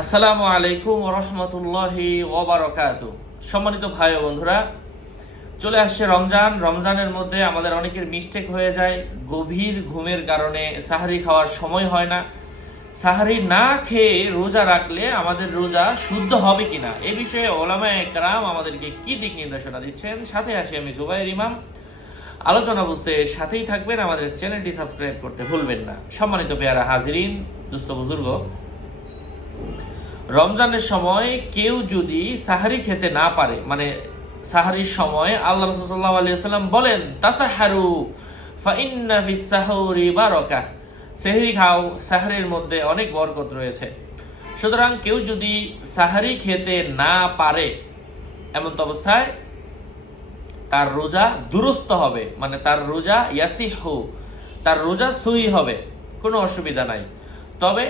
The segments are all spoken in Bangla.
আসসালামু আলাইকুম রহমতুল্লাহি ওবরাকাত সম্মানিত ভাই বন্ধুরা, চলে আসছে রমজান। রমজানের মধ্যে আমাদের অনেকের মিস্টেক হয়ে যায়, গভীর ঘুমের কারণে সাহারি খাওয়ার সময় হয় না। সাহারি না খেয়ে রোজা রাখলে আমাদের রোজা শুদ্ধ হবে কিনা, এ বিষয়ে ওলামা একরাম আমাদেরকে কি দিক নির্দেশনা দিচ্ছেন, সাথে আসি আমি জুবাইর ইমাম। আলোচনা বুঝতে সাথেই থাকবেন। আমাদের চ্যানেলটি সাবস্ক্রাইব করতে ভুলবেন না। সম্মানিত পেয়ারা হাজিরিন, দুস্থ বুজুর্গ রমজানের সময় কেউ যদি সাহারি খেতে না পারে মানে সাহারির সময় আল্লাহ রসুল্লাহ আলিয়াল্লাম বলেন, তাসাহারু ফাইন্না ফিস সাহুরি বারাকা। সেহরি খাও, সাহারির মধ্যে অনেক বরকত রয়েছে। সুতরাং কেউ যদি সাহারি খেতে না পারে, এমন অবস্থায় তার রোজা দুরস্ত হবে মানে তার রোজা ইয়াসিহু, তার রোজা সহি হবে, কোনো অসুবিধা নাই। তবে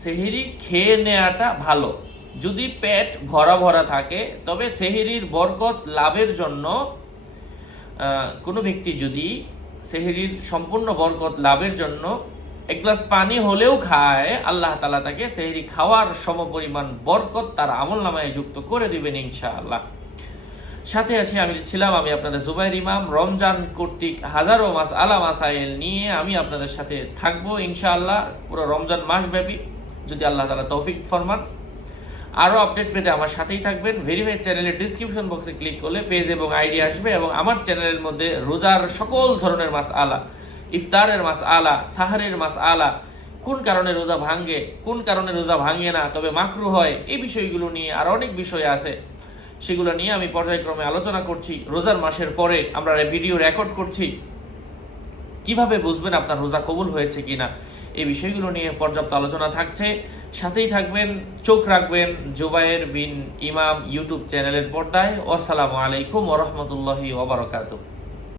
সেহেরি খেয়ে নেওয়াটা ভালো। যদি পেট ভরা ভরা থাকে, তবে সেহেরির বরকত লাভের জন্য কোনো ব্যক্তি যদি সেহেরির সম্পূর্ণ বরকত লাভের জন্য এক গ্লাস পানি হলেও খায়, আল্লাহ তালা তাকে সেহেরি খাওয়ার সমপরিমাণ বরকত তার আমল নামায় যুক্ত করে দিবেন ইনশাআল্লাহ। সাথে আছে, আমি ছিলাম, আমি আপনাদের জুবাইর ইমাম, রমজান কর্তৃক হাজারো মাস আলা মাসাইল নিয়ে আমি আপনাদের সাথে থাকব ইনশাআল্লাহ, পুরো রমজান মাস ব্যাপী যদি আল্লাহ তালা তৌফিক ফরমান। আরও আপডেট পেতে আমার সাথেই থাকবেন। ভেরিফাইড চ্যানেলের ডিসক্রিপশন বক্সে ক্লিক করলে পেজ এবং আইডি আসবে এবং আমার চ্যানেলের মধ্যে রোজার সকল ধরনের মাস আলা ইফতারের মাস আলা সাহারের মাস আলা কোন কারণে রোজা ভাঙ্গে কোন কারণে রোজা ভাঙে না, তবে মাকরু হয়, এই বিষয়গুলো নিয়ে আর অনেক বিষয় আছে। সেগুলো নিয়ে আমি পর্যায়ক্রমে আলোচনা করছি। রোজার মাসের পরে আমরা ভিডিও রেকর্ড করছি। কীভাবে বুঝবেন আপনার রোজা কবুল হয়েছে কিনা? এই বিষয়গুলো নিয়ে পর্যাপ্ত আলোচনা থাকছে। সাথেই থাকবেন, চোখ রাখবেন জুবায়ের বিন ইমাম ইউটিউব চ্যানেলের পর্দায়। আসসালামু আলাইকুম ওরহমতুল্লাহি ওবরাকাতুহ